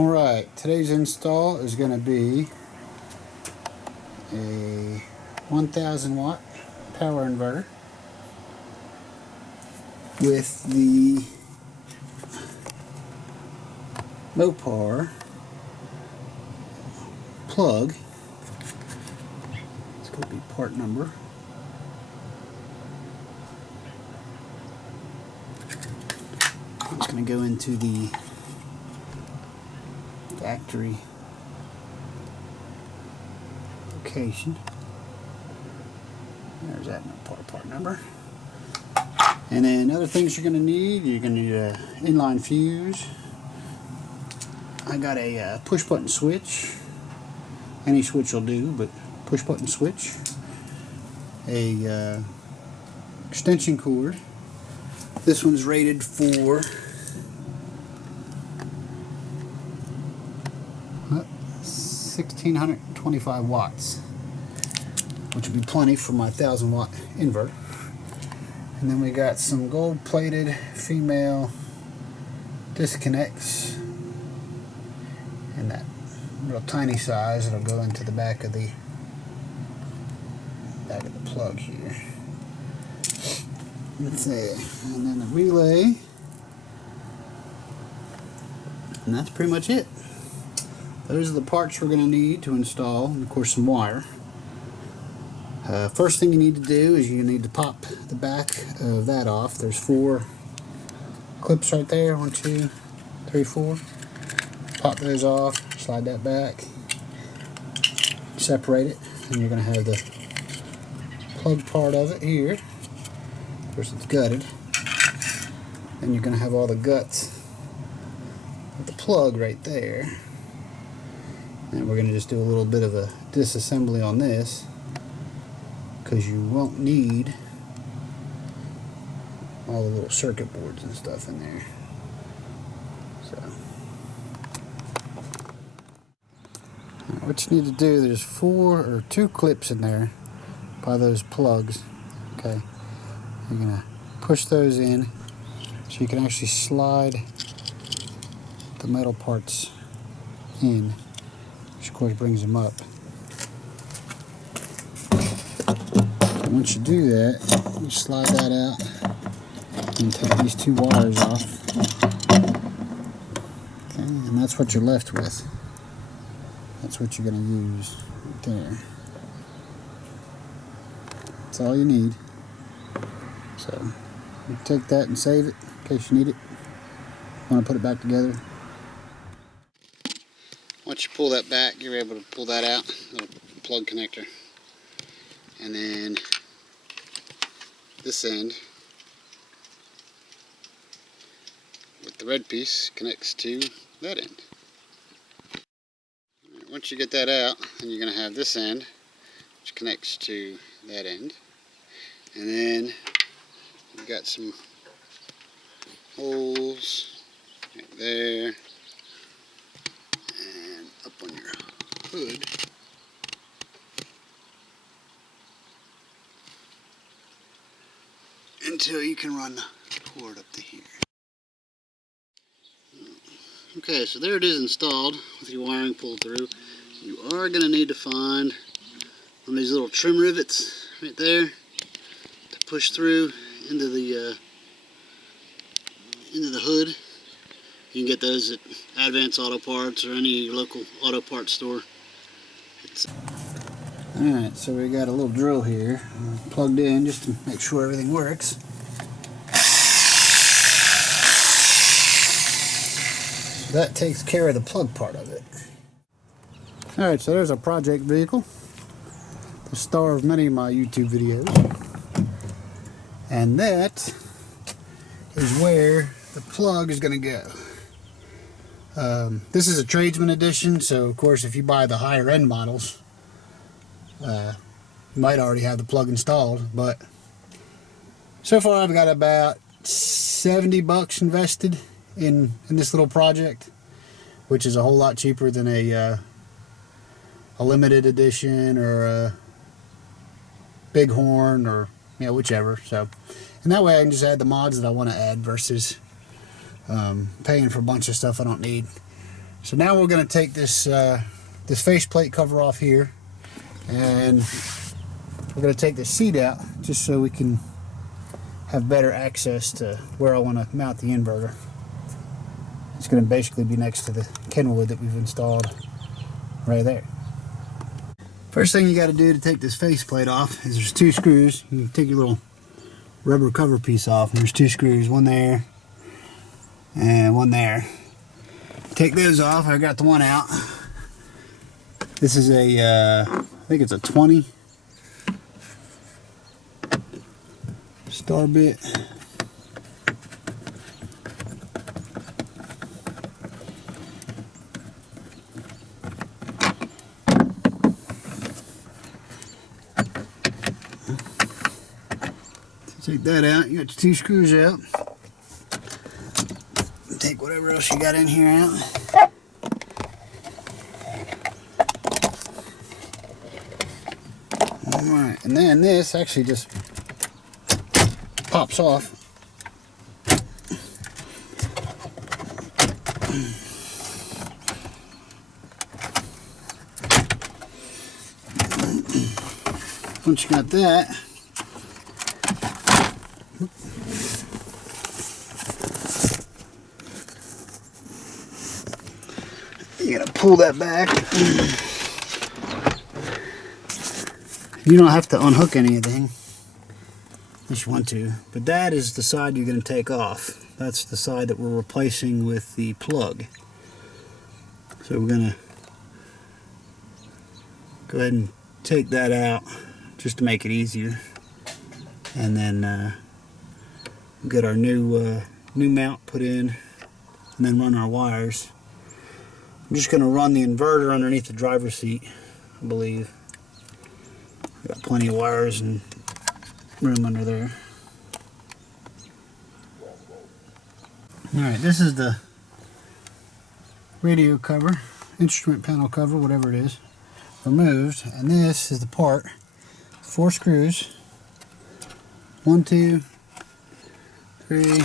Alright, today's install is going to be a 1000 watt power inverter with the Mopar plug. It's going to be part number. It's going to go into the factory location. There's that part number. And then other things you're going to need, an inline fuse. I got a push button switch. Any switch will do, but push button switch. A extension cord. This one's rated for 1625 watts, which would be plenty for my 1000 watt inverter. And then we got some gold plated female disconnects in that real tiny size. It'll go into the back of the plug here. Let's see, and then the relay, and that's pretty much it. Those are the parts we're going to need to install, and of course some wire. First thing you need to do is you need to pop the back of that off. There's 4 clips right there, 1, 2, 3, 4. Pop those off, slide that back, separate it, and you're going to have the plug part of it here. Of course it's gutted. Then you're going to have all the guts of the plug right there. And we're going to just do a little bit of a disassembly on this, because you won't need all the little circuit boards and stuff in there. So, what you need to do, there's 2 clips in there by those plugs. Okay, you're going to push those in so you can actually slide the metal parts in, which of course brings them up. And once you do that, you slide that out and take these 2 wires off. Okay, and that's what you're left with. That's what you're going to use right there. That's all you need. So you take that and save it in case you need it. Want to put it back together. Once you pull that back, you're able to pull that out, little plug connector. And then this end with the red piece connects to that end. Once you get that out, then you're going to have this end which connects to that end. And then you've got some holes right there and up on your hood. Until you can run the cord up to here. Okay, so there it is installed with your wiring pulled through. You are going to need to find one of these little trim rivets right there to push through into the hood. You can get those at Advance Auto Parts or any local auto parts store. Alright, so we got a little drill here plugged in just to make sure everything works. So that takes care of the plug part of it. Alright, so there's a project vehicle, the star of many of my YouTube videos. And that is where the plug is going to go. This is a tradesman edition, so of course if you buy the higher end models, you might already have the plug installed, but so far I've got about $70 invested in this little project, which is a whole lot cheaper than a limited edition or a Bighorn or whichever. So, and that way I can just add the mods that I want to add versus paying for a bunch of stuff I don't need. So now we're going to take this this faceplate cover off here, and we're going to take the seat out just so we can have better access to where I want to mount the inverter. It's going to basically be next to the Kenwood that we've installed right there. First thing you got to do to take this faceplate off is there's 2 screws. You can take your little rubber cover piece off, and there's 2 screws, one there and one there. Take those off. I got the one out. This is a I think it's a 20 star bit. Take that out. You got your 2 screws out. Take whatever else you got in here out. Alright, and then this actually just pops off. Once you got that, you gotta pull that back. You don't have to unhook anything unless you want to, but that is the side you're going to take off. That's the side that we're replacing with the plug. So we're going to go ahead and take that out just to make it easier, and then get our new mount put in, and then run our wires. I'm just going to run the inverter underneath the driver's seat, I believe. Got plenty of wires and room under there. Alright, this is the radio cover, instrument panel cover, whatever it is, removed. And this is the part, 4 screws, 1, 2, 3,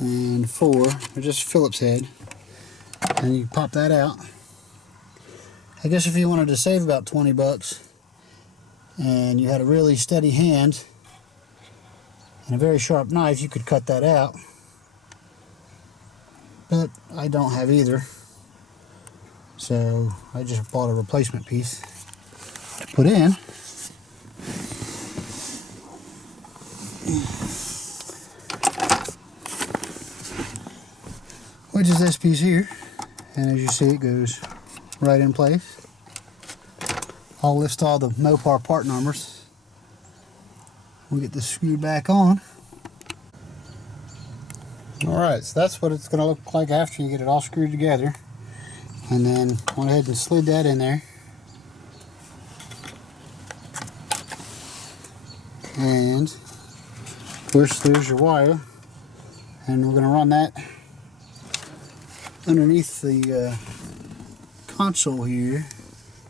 and 4. They're just Phillips head. And you pop that out. I guess if you wanted to save about 20 bucks, and you had a really steady hand and a very sharp knife, you could cut that out. But I don't have either, so I just bought a replacement piece to put in. Which is this piece here, and as you see, it goes right in place. I'll lift all the Mopar part numbers. We'll get this screwed back on. Alright, so that's what it's going to look like after you get it all screwed together. And then went ahead and slid that in there. And of course there's your wire. And we're going to run that underneath the console here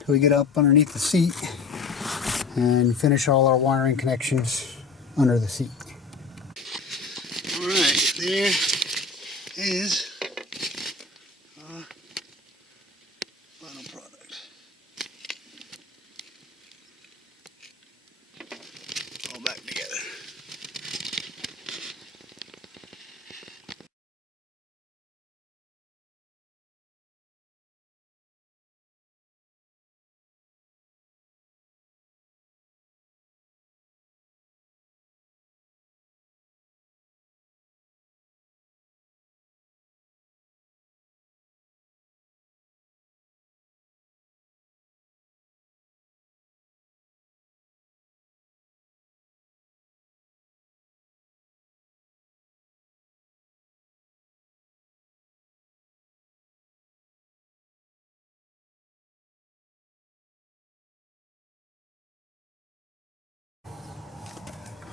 till we get up underneath the seat and finish all our wiring connections under the seat. Alright, there is our final product. All back together.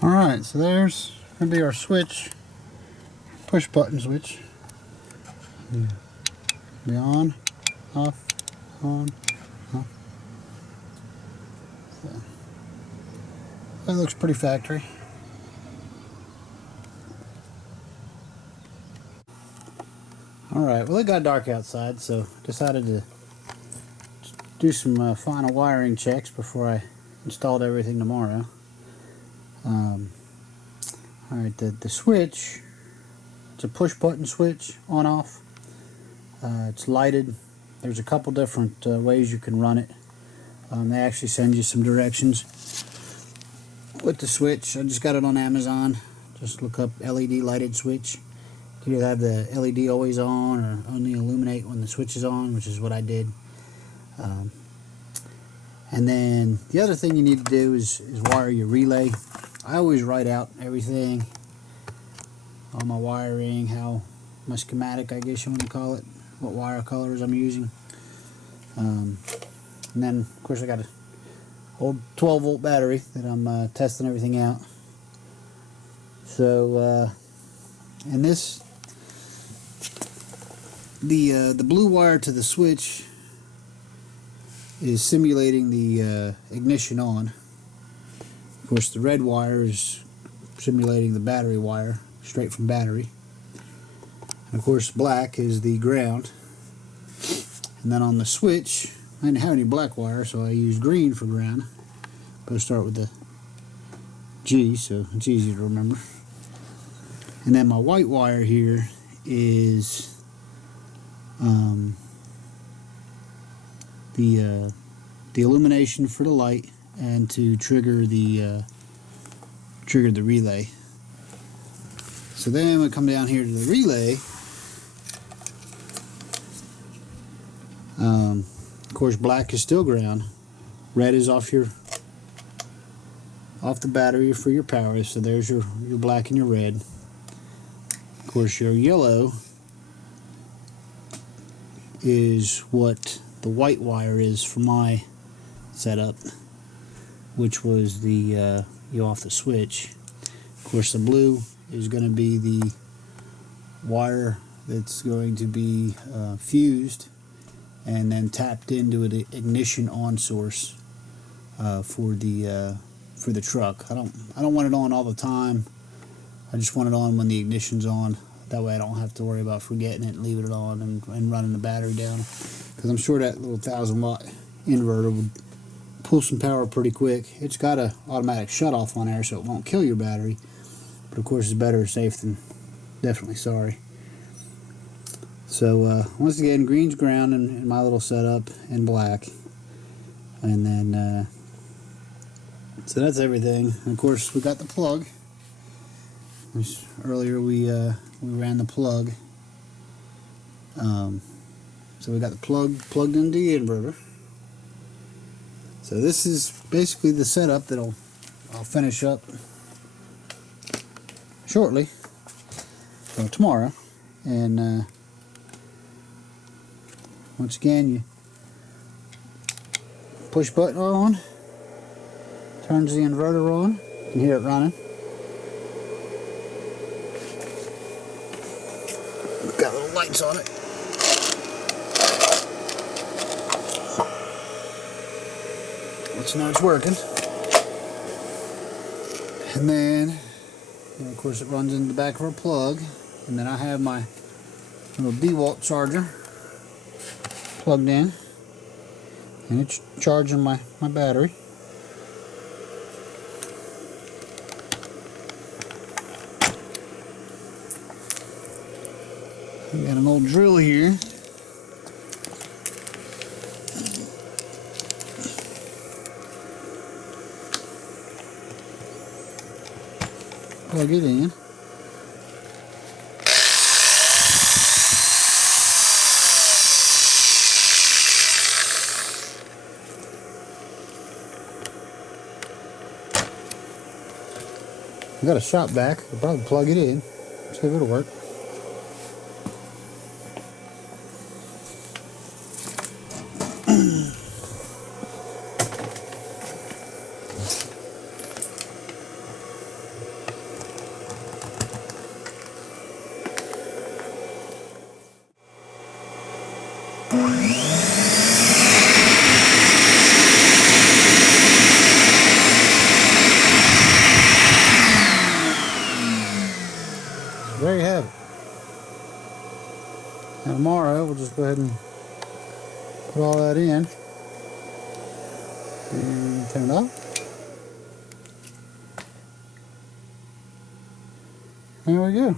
Alright, so there's going to be our switch, push button switch. Be on, off, on, off. So, that looks pretty factory. Alright, well it got dark outside, so decided to do some final wiring checks before I installed everything tomorrow. Alright, the switch, it's a push button switch, on off. It's lighted. There's a couple different ways you can run it. They actually send you some directions with the switch. I just got it on Amazon. Just look up LED lighted switch. You either have the LED always on or only illuminate when the switch is on, which is what I did. And then the other thing you need to do is wire your relay. I always write out everything, all my wiring, my schematic, I guess you want to call it, what wire colors I'm using. And then, of course, I got an old 12-volt battery that I'm testing everything out. So, and this, the blue wire to the switch is simulating the ignition on. Of course, the red wire is simulating the battery wire, straight from battery. And of course, black is the ground. And then on the switch, I didn't have any black wire, so I used green for ground. But I start with the G, so it's easy to remember. And then my white wire here is the illumination for the light and to trigger the relay. So then I'm going to come down here to the relay. Of course, black is still ground. Red is off the battery for your power. So there's your black and your red. Of course, your yellow is what the white wire is for my setup, which was the off the switch. Of course, the blue is going to be the wire that's going to be fused and then tapped into an ignition on source for the truck. I don't want it on all the time. I just want it on when the ignition's on. That way I don't have to worry about forgetting it and leaving it on and running the battery down. Because I'm sure that little 1000-watt inverter would pull some power pretty quick. It's got an automatic shut-off on there, so it won't kill your battery. But of course, it's better safe than definitely sorry. So once again, green's ground in my little setup, and black. And then, so that's everything. And of course, we got the plug. Earlier we ran the plug. So we got the plug plugged into the inverter. So this is basically the setup that I'll finish up shortly, well, tomorrow. And once again, you push button on, turns the inverter on. You can hear it running. Got little lights on it. Let you know it's working. And then, of course, it runs in the back of our plug. And then I have my little DeWalt charger plugged in. And it's charging my battery. We got an old drill here. Plug it in. I got a shop vac. I'll probably plug it in. See if it'll work. There you have it. Alright, we'll just go ahead and put all that in and turn it off. There we go.